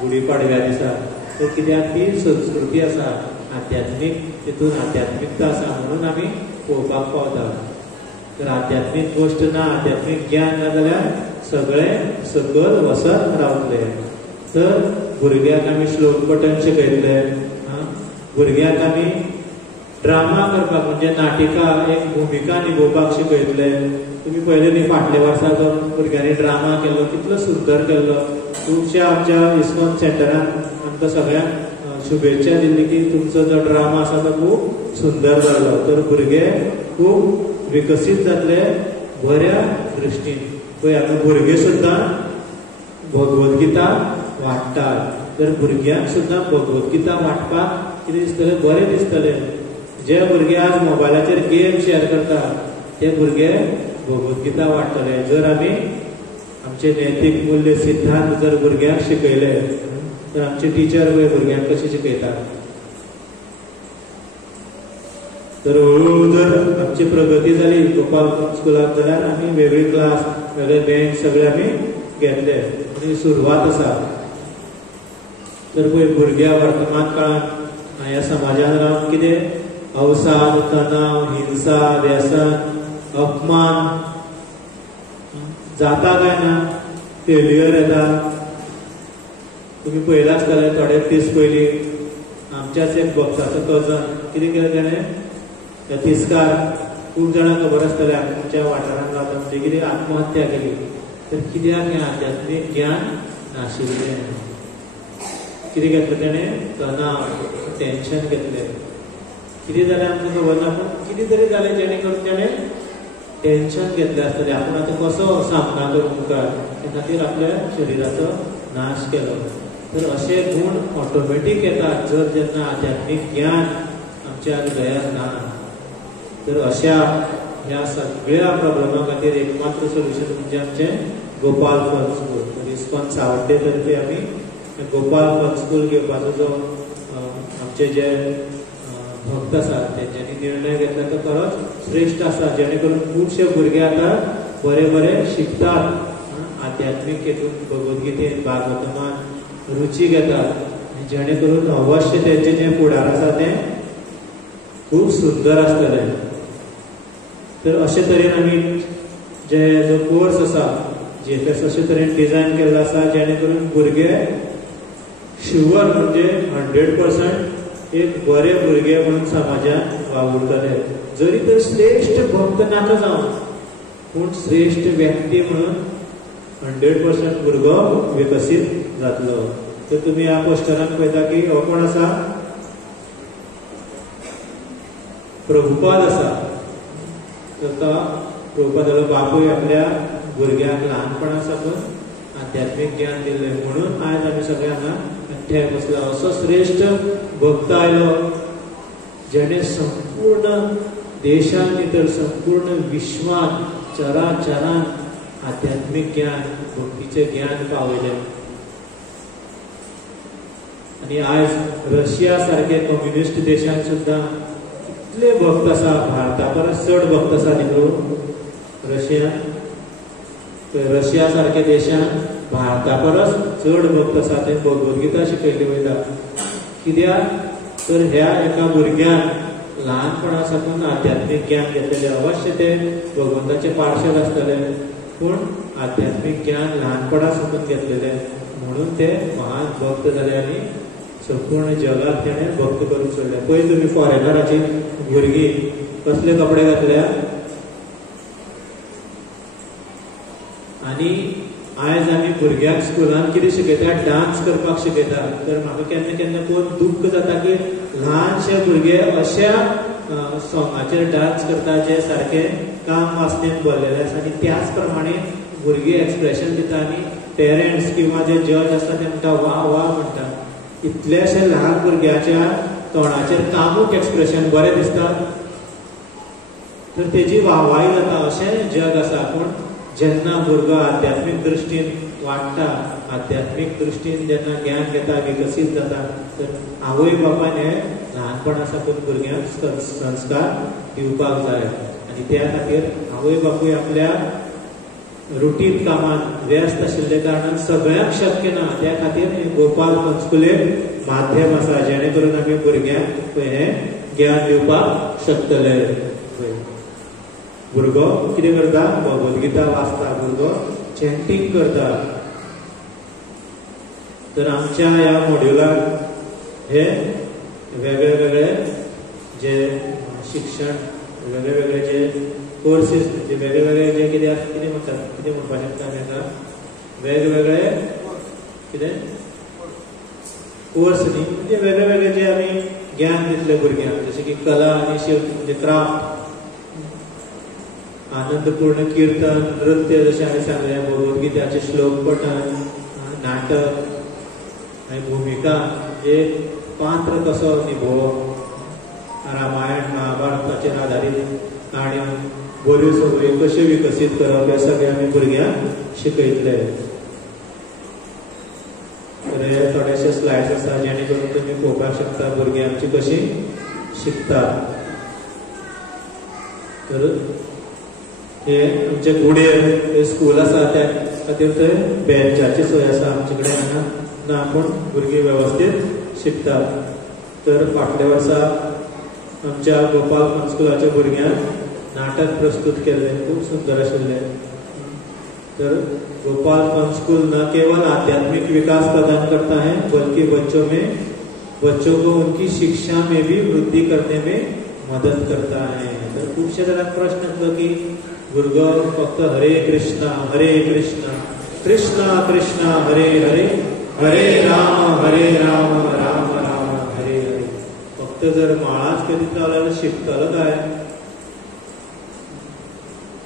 गुढीपाडव्या दिसा. तर कित्याक ती संस्कृती आसा, आध्यात्मीक तितून आध्यात्मिकता आसा म्हणून आमी पळोवपाक पावता. तर आध्यात्मिक गोष्ट ना, आध्यात्मिक ज्ञान ना जाल्यार सगळे सकल वसत रावतले. तर भुरग्यांक आमी श्लोक पठण शिकयतले, भुरग्यांक आमी ड्रामा करपाक म्हणजे नाटिका एक भुमिका निभोवपाक शिकयतले. तुम्ही पहिले न्ही फाटल्या वर्सा जो भुरग्यांनी ड्रामा केल्लो कितलो सुंदर केल्लो. खुबश्या आमच्या इस्कॉन सेंटरान आमकां सगळ्यांक शुभेच्छा दिल्ली की तुमचो जो ड्रामा आसा तो खूब सुंदर जालो. तर भुरगे खूब विकसीत जातले बऱ्या दृश्टीन. पळय आतां भुरगे सुद्दां भगवद्गीता वाचतात. तर भुरग्यांक सुद्दां भगवद्गीता वाचपाक कितें दिसतलें, बरें दिसतलें. जे भुरगे आज मोबायलाचेर गेम शेअर करता ते भुरगे भगवद्गीता वाचतले. जर आमी आमचे नैतीक मूल्य सिद्धांत जर भुरग्यांक शिकयले तर आमचे टिचर भुरग्यांक कशें शिकयतात. तर हळूहळू जर आमची प्रगती जाली गोपाल स्कुलाक जाल्यार आमी वेगळे क्लास वेगळे बेंच सगळे आमी घेतले आनी सुरवात आसा. तर पळय भुरग्या वर्तमान काळांत ह्या समाजान रावन कितें अवसाद, तणाव, हिंसा, व्यसन, अपमान जाता काय ना, फेल्युअर येता. तुम्ही पळयलां आसतलें थोडे दीस पयलीं आमच्याच एक भक्ताचो कजन कितें केलें तेणें त्या तिस्कार खूब जाणांक खबर आसतलें आमच्या वाठारांत रावता म्हणजे कितें आत्महत्या केली. तर कित्याक हें आध्यात्मीक ज्ञान नाशिल्लें. कितें घेतलें तेणें, तणाव, टेन्शन घेतलें. कितें जालें आमकां खबर ना, पूण कितें तरी जालें जेणे करून तेणें टेन्शन घेतलें आसतलें. आपूण आतां कसो सामना करूं मुखार, ते खातीर आपल्या शरिराचो नाश केलो. तर अशे गुण ऑटोमॅटीक येतात जर जेन्ना आध्यात्मीक ज्ञान आमच्या हृदयात ना. तर अशा ह्या सगळ्या प्रॉब्लेमा खातीर एकमात्र सोल्युशन म्हणजे आमचें गोपाल फन स्कूल. तर इस्कॉन सावड्डे तर्फे आमी गोपाल फन स्कूल घेवपाचो जो आमचे जे भक्त आसात तेंच्यांनी निर्णय घेतला तो खरोच श्रेष्ठ आसा. जेणे करून खुबशे भुरगे आतां बरे बरे शिकतात, आध्यात्मीक हेतून भगवद्गीतेन भागवतमान रुची घेतात. जेणे करून अवश्य तेंचे जे फुडार आसा तें खूब सुंदर आसतलें. तर अशे तरेन आमी जे जो कोर्स आसा JFS अशे तरेन डिझायन केल्लो आसा जेणे करून भुरगे शुअर म्हणजे 100% एक बरे भुरगे म्हणून समाजात वावुरतले. जरी तर श्रेष्ठ भक्त नाका जावन पूण श्रेष्ठ व्यक्ती म्हणून 100% भुरगो विकसीत जातलो. तर तुम्ही ह्या पोस्टरान पळयता की हो कोण आसा, प्रभुपाद आसा. तर तो प्रभुपादालो बापूय आपल्या भुरग्याक ल्हानपणा साकून आध्यात्मिक ज्ञान दिल्लें म्हणून आयज आमी सगळे हांगा एकठांय बसला. असो श्रेष्ठ भक्त आयलो जेणे संपूर्ण देशान न्ही तर संपूर्ण विश्वात चराचरान आध्यात्मिक ज्ञान भक्तीचे ज्ञान पावयलें. आनी आयज रशिया सारखे कम्युनिस्ट देशांत सुद्दां इतले भक्त आसा, भारता परस चड भक्त आसा न्ही रशियान. रशिया सारख्या देशांत भारता परस चड भक्त आसा. ते भगवद्गीता शिकयली वयता. कित्याक तर ह्या एका भुरग्यान ल्हानपणा साकून आध्यात्मिक ज्ञान घेतलेले. अवश्य ते भगवंताचे पार्शद आसतले पूण आध्यात्मिक ज्ञान ल्हानपणा साकून घेतलेले म्हणून ते महान भक्त जाले आनी संपूर्ण जगाक तेणें भक्त करून सोडले. पळय तुमी फॉरेनराची भुरगीं कसले कपडे घातल्या. आनी आयज आमी भुरग्यांक स्कुलान कितें शिकयता, डान्स करपाक शिकयता. तर म्हाका केन्ना केन्ना पळोवन दुख्ख जाता की ल्हानशे भुरगे अशा सॉंगाचेर डान्स करता जे सारके काम वासनेन भरलेले आसा आनी त्याच प्रमाणे भुरगीं एक्सप्रेशन दिता आनी पेरेंट्स किंवा जे जज आसता ते म्हणटा वा वा म्हणटा. इतलेशे ल्हान भुरग्याच्या तोंडाचेर कामूक एक्सप्रेशन बरें दिसता तर तेजी वाहवाही जाता. अशें जग आसा. पूण जेन्ना भुरगो आध्यात्मीक दृश्टीन वाडटा, आध्यात्मीक दृश्टीन जेन्ना ज्ञान घेता, विकसीत जाता तर आवय बापायन हे ल्हानपणा साकून भुरग्यांक संस्कार दिवपाक जाय. आनी त्या खातीर आवय बापूय आपल्या रुटीन कामान व्यस्त आशिल्ले कारणान सगळ्यांक शक्य ना. त्या खातीर गोपाल पंचकुलेक माध्यम आसा जेणे करून आमी भुरग्यांक हे ज्ञान दिवपाक शकतले. भुरगो कितें करता, भगवद्गीता वाचता, भुरगो चॅन्टिंग करता. तर आमच्या ह्या मॉड्युलाक हे वेगळे वेगळे जे शिक्षण, वेगळे वेगळे जे कोर्सेस, म्हणजे वेगळे वेगळे जे कितें म्हणतात, कितें म्हणपाक शकता ताका, वेगवेगळे कितें कोर्स न्ही, म्हणजे वेगळे वेगळे जे आमी ज्ञान दितले भुरग्यांक, जशें की कला आनी शिल्प म्हणजे क्राफ्ट, आनंदपूर्ण कीर्तन, नृत्य, जशें हांवें सांगलें, भगवद्गीताचे श्लोक पठण, नाटक आनी भुमिका, जे पात्र कसो निभोवप, रामायण महाभारताचेर आधारीत काणयो बऱ्यो सगळ्यो कश्यो विकसीत करप, हे सगळें आमी भुरग्यांक शिकयतले. तर हे थोडेशे स्लायड्स आसा जेणे करून तुमी पळोवपाक शकता भुरगीं आमची कशी शिकतात. तर हे आमचे गुडेर स्कूल आसा, त्या खातीर थंय बेंचाची सोय आसा, आमचे कडेन ना, पूण भुरगीं वेवस्थीत शिकतात. तर फाटल्या वर्सा आमच्या गोपाल फन स्कुलाच्या भुरग्यांक नाटक प्रस्तुत केल्लें, खूब सुंदर आशिल्लें. तर गोपाल फन स्कूल न केवल आध्यात्मिक विकास प्रदान करता है, बल्कि बच्चों को उनकी शिक्षा में भी वृद्धि करने में मदद करता है. तर खूबशे जाणांक प्रश्न येतलो की भुरगो फक्त हरे कृष्णा कृष्णा कृष्णा हरे हरे, हरे राम राम राम हरे हरे, फक्त जर माळाच करीत रावलो जाल्यार शिकतलो काय?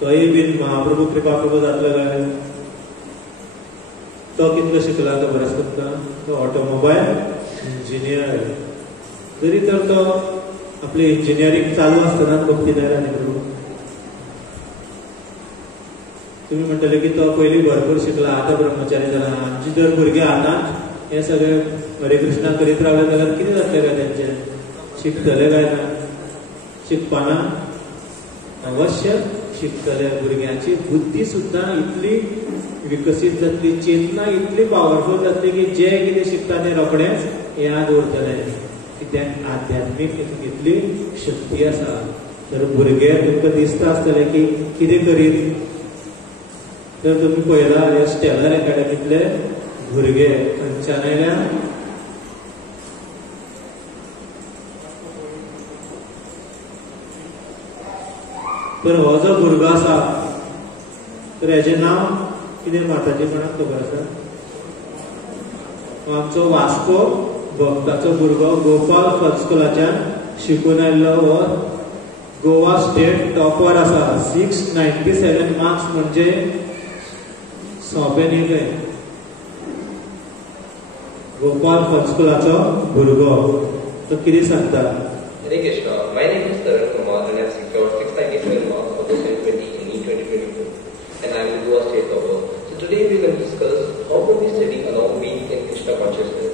तोय बीन महाप्रभू कृपा प्रभू जातलो काय? तो कितलो शिकला खबर आसा तुमकां? तो ऑटोमोबाईल इंजिनियर. जरी तर तो आपली इंजिनियरिंग चालू आसतना भक्तीदार आनी प्रभू, तुम्ही म्हणटले की तो पयलीं भरपूर शिकला, आतां ब्रह्मचारी जाला. आमची जर भुरगे आतांच हे सगळे हरे कृष्णा करीत रावले जाल्यार कितें जातलें काय तेंचे? शिकतले काय ना? शिकपाना? अवश्य शिकतले. भुरग्यांची बुद्धी सुद्धा इतली विकसीत जातली, चेतना इतली पावरफुल जातली की जे कितें शिकता तें रोखडेंच याद उरतले. कित्याक आध्यात्मीक इतली शक्ती आसा. तर भुरगे तुमकां दिसता आसतले की कितें करीत, तर तुम्ही पळयला ह्या स्टेलर अकॅडमीतले भुरगे खंयच्यान आयल्या? तर हो जो भुरगो आसा, तर हेजें नांव कितें माताजी कोणाक खबर आसा? आमचो वास्को भक्ताचो भुरगो गोपाल फन स्कुलाच्यान शिकून आयिल्लो. हो गोवा स्टेट टॉपर आसा. 697 मार्क्स म्हणजे सोंपें न्ही तें. गोपाल फन स्कुलाचो भुरगो तो कितें सांगता? Hare Krishna. My name is Tarun Kumar and I have secured 697 marks for the 2020 in E2022 and I am the Goa State Topper. So today we are going to discuss how can we study along being in Krishna consciousness.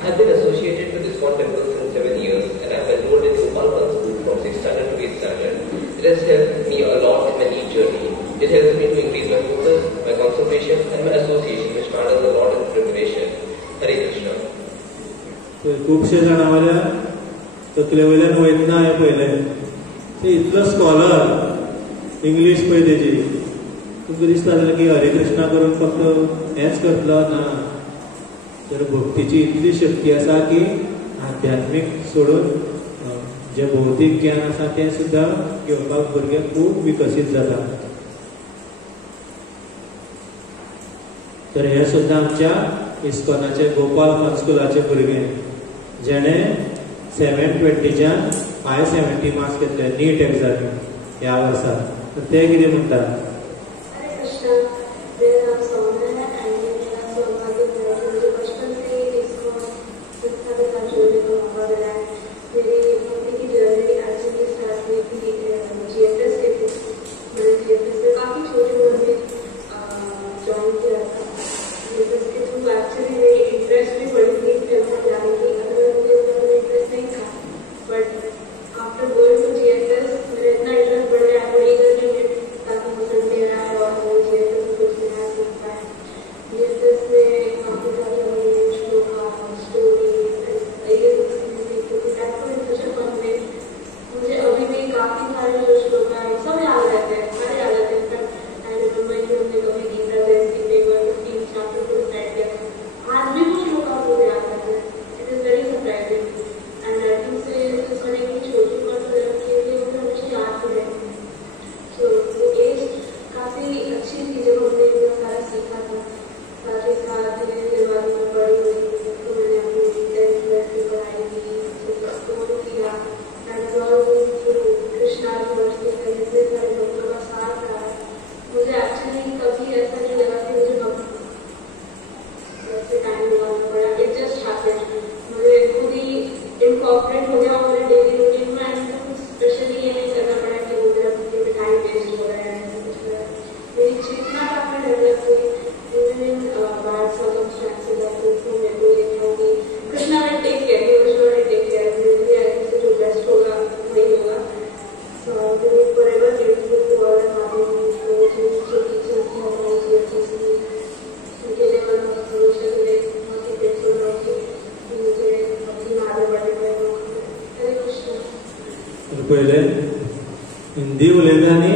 I have been associated with this one temple since 7 years and I have enrolled in Gopal Fun School from 6th standard to 8th standard. It has helped me a lot in my neat journey. It helps me to increase my focus, my concentration and my association, which matters a lot in preparation. Hare Krishna. खूबशे जाणां तकले वयल्यान वयतना हे पळयलें, ते इतलो scholar, English पळय तेजी. तुमकां दिसता जाल्यार की हरे कृष्णा करून फक्त हेंच करतलो ना. तर भक्तीची इतली शक्ती आसा की आध्यात्मीक सोडून जे भौतीक ज्ञान आसा तें सुद्दां घेवपाक भुरगे खूब विकसीत जाता. तर हे सुद्दां आमच्या इस्कॉनाचे गोपाल फन स्कुलाचे भुरगे जेणे 720च्यान 570 मार्क्स घेतले नीट एग्जामी ह्या वर्सा. तर ते कितें म्हणटात? After going to GFS, मेरा इतना इंटरेस्ट बढ़ गया, I would eagerly get ताकि मुझे हिंदी उलयता आनी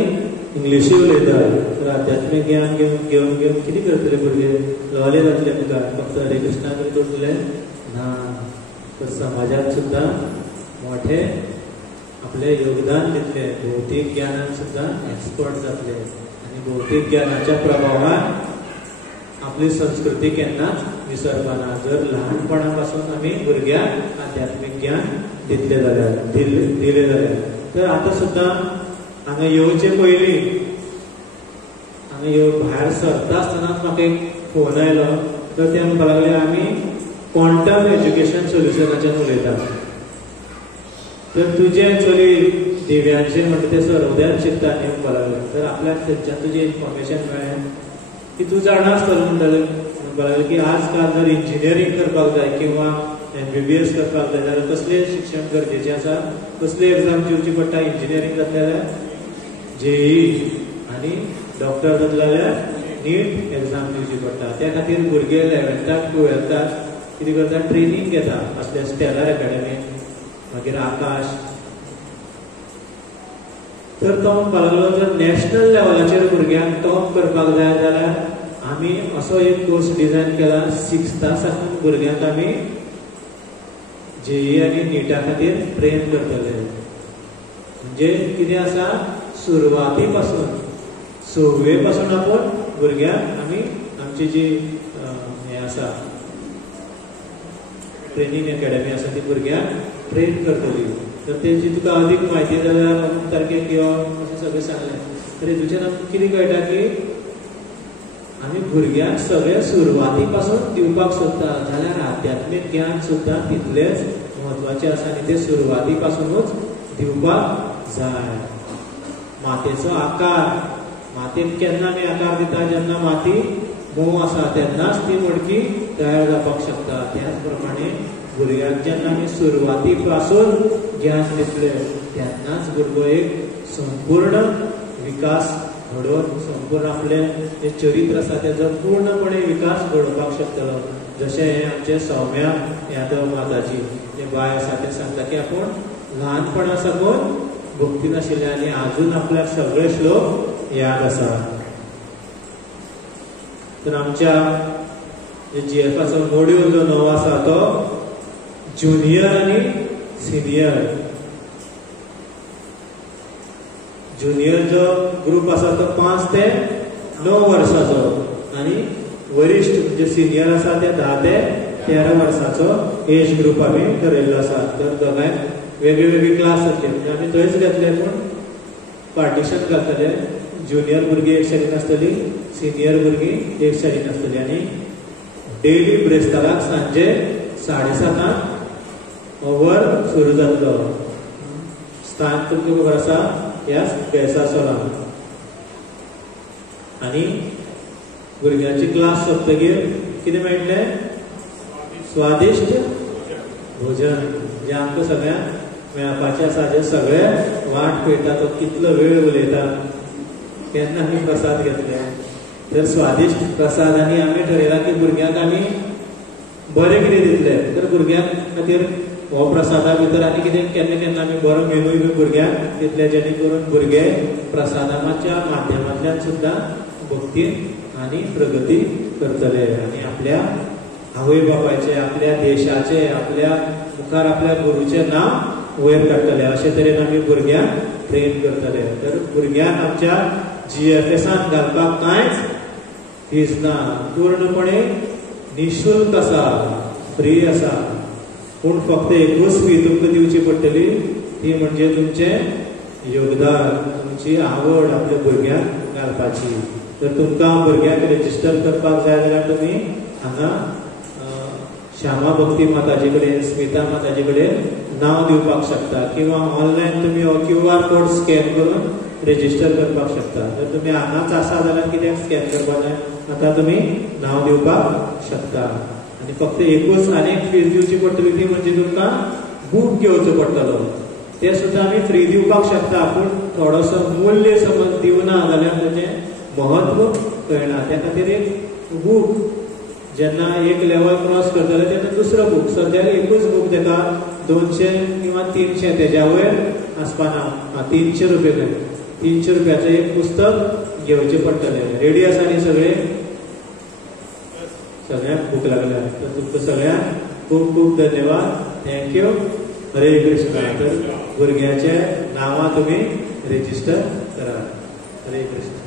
इंग्लिशूय उलयता. तर आध्यात्मीक ज्ञान घेवन घेवन घेवन कितें करतले भुरगे? लवले जातले तुका फक्त हरे कृष्णा करून करतले ना. तर समाजात सुद्धा मोठे आपले योगदान दितले. भौतीक ज्ञानान सुद्धा एक्सपर्ट जातले आनी भौतीक ज्ञानाच्या प्रभावान आपली संस्कृती केन्नाच विसरपाना. जर ल्हानपणा पासून आमी भुरग्यांक आध्यात्मीक ज्ञान दितले जाल्यार दिले जाल्यार. तर आतां सुद्दां हांगा येवचे पयलीं हांगा भायर सरता आसतनाच म्हाका एक फोन आयलो. तर ते म्हणपाक लागले आमी क्वांटम एज्युकेशन सोल्युशनाच्यान उलयता. तर तुजें चली दिव्यांचेर म्हणटा ते सर्वोदयान शिकता न्ही म्हणपाक लागले. तर आपल्याक थंयच्यान तुजें इन्फॉर्मेशन मेळ्ळें की तूं जाणा आसतलो म्हणपाक लागले की आज काल जर इंजिनियरींग करपाक जाय किंवा MBBS करपाक जाय जाल्यार कसलें शिक्षण गरजेचें आसा, कसली एग्जाम दिवची पडटा. इंजिनियरींग जातलें जाल्यार JEE आनी डॉक्टर जातले जाल्यार नीट एग्जाम दिवची पडटा. त्या खातीर भुरगे 11th 12th कितें करता, ट्रेनींग घेता असल्या स्टेलर अकॅडमीन, मागीर आकाश. तर तो म्हणपाक लागलो जर नॅशनल लेवलाचेर भुरग्यांक टॉप करपाक जाय जाल्यार आमी असो एक कोर्स डिझायन केला. 6th साकून भुरग्यांक आमी JEE आनी नीटा खातीर ट्रेन करतले. म्हणजे कितें आसा, सुरवाती पासून 6वे पासून आपण भुरग्यांक आमी आमची जी हें आसा ट्रेनिंग अकॅडमी आसा ती भुरग्यांक ट्रेन करतली. तर तेजी तुका अदीक म्हायती जाल्यार अमूक तारखेक यो अशें सगळें सांगलें. तर हेतूच्यान आमकां कितें कळटा की आमी भुरग्यांक सगळें सुरवाती पासून दिवपाक सोदता जाल्यार आध्यात्मीक ज्ञान सुद्दां तितलेंच म्हत्वाचें आसा आनी तें सुरवाती पासूनच दिवपाक जाय. मातयेचो आकार, मातयेक केन्ना आमी आकार दिता जेन्ना माती मोव आसा तेन्नाच ती मडकी तयार जावपाक शकता. त्याच प्रमाणे भुरग्यांक जेन्ना आमी सुरवाती पासून ज्ञान दितले तेन्नाच भुरगो एक संपूर्ण विकास घडोवन संपूर्ण आपले जे चरित्र आसा तेजो पूर्णपणे विकास घडोवपाक शकतलो. जशें हे आमचे सौम्या यादव माताजी जे बाय आसा ते सांगता की आपूण ल्हानपणा साकून भक्तीन आशिल्ले आनी आजून आपल्याक सगळे श्लोक याद आसा. तर आमच्या GFाचो मॉड्यूल जो नवो आसा तो ज्युनियर आनी सिनियर. ज्युनियर जो ग्रुप आसा तो 5 ते 9 वर्साचो आनी वरिष्ठ म्हणजे सिनियर आसा ते 10 ते 13 वर्साचो एज ग्रुप आमी ठरयल्लो आसा. तर दोगांय वेगळी वेगळी क्लास जातले म्हणजे आमी थंयच घेतले पूण पार्टिशन घालतले. ज्युनियर भुरगीं एक सायडीन आसतली, सिनियर भुरगीं एक सायडीन आसतली आनी डेली ब्रेस्ताराक सांजे 7:30 ओवर सुरू जातलो. स्थान तुमकां खबर आसा ह्या बेसासोलान. आनी भुरग्यांची क्लास सोंपतकीर कितें मेळटलें, स्वादिश्ट भोजन जे आमकां सगळ्यांक मेळपाचें आसा. जे सगळे वाट पळयता तो कितलो वेळ उलयता केन्ना आमी प्रसाद घेतले. तर स्वादिश्ट प्रसाद आनी आमी ठरयलां की भुरग्यांक आमी बरें कितें दितले. तर भुरग्यांक खातीर हो प्रसादा भितर आनी कितें केन्ना केन्ना आमी बरो मेनूय बी भुरग्यांक दितले जेणे करून भुरगे प्रसादाच्या माध्यमांतल्यान सुद्दां भक्तीन आनी प्रगती करतले आनी आपल्या आवय बापायचे, आपल्या देशाचे, आपल्या मुखार आपल्या गुरूचें नांव वयर काडटले. अशे तरेन आमी भुरग्यांक ट्रेन करतले. तर भुरग्यांक आमच्या GFSान घालपाक कांयच फीज ना, पूर्णपणे निशुल्क आसा, फ्री आसा. पूण फक्त एकूच फी तुमकां दिवची पडटली, ती म्हणजे तुमचें योगदान, तुमची आवड आपल्या भुरग्यांक घालपाची. तर तुमकां भुरग्यांक रेजिस्टर करपाक जाय जाल्यार तुमी हांगा श्यामा भक्ती माताजी कडेन, स्मिता माताजी कडेन नांव दिवपाक शकता किंवा ऑनलायन तुमी हो QR कोड स्कॅन करून रेजिस्टर करपाक शकता. जर तुमी हांगाच आसा जाल्यार कित्याक स्कॅन करपाक जाय, आतां तुमी नांव दिवपाक शकता. आनी फक्त एकूच आनीक फीज दिवची पडटली ती म्हणजे तुमकां बूक घेवचो पडटलो. ते सुद्दां आमी फ्री दिवपाक शकता, पूण थोडोसो मूल्य समज दिवना जाल्यार तेजें महत्व कळना. त्या खातीर एक बूक जेन्ना एक लेवल क्रॉस करतले तेन्ना दुसरो बूक, सद्याक एकूच बूक तेका 200 किंवा 300 तेज्या वयर आसपाना 300 रुपये 300 रुपयाचं एक पुस्तक घेवचे पडटले रेडी आसा न्ही सगळे सगळ्यांक भूक लागल्या तर तुमकां सगळ्यांक खूब खूब धन्यवाद थँक्यू हरे कृष्ण तर भुरग्याचे नांवां तुमी रेजिस्टर करा हरे कृष्ण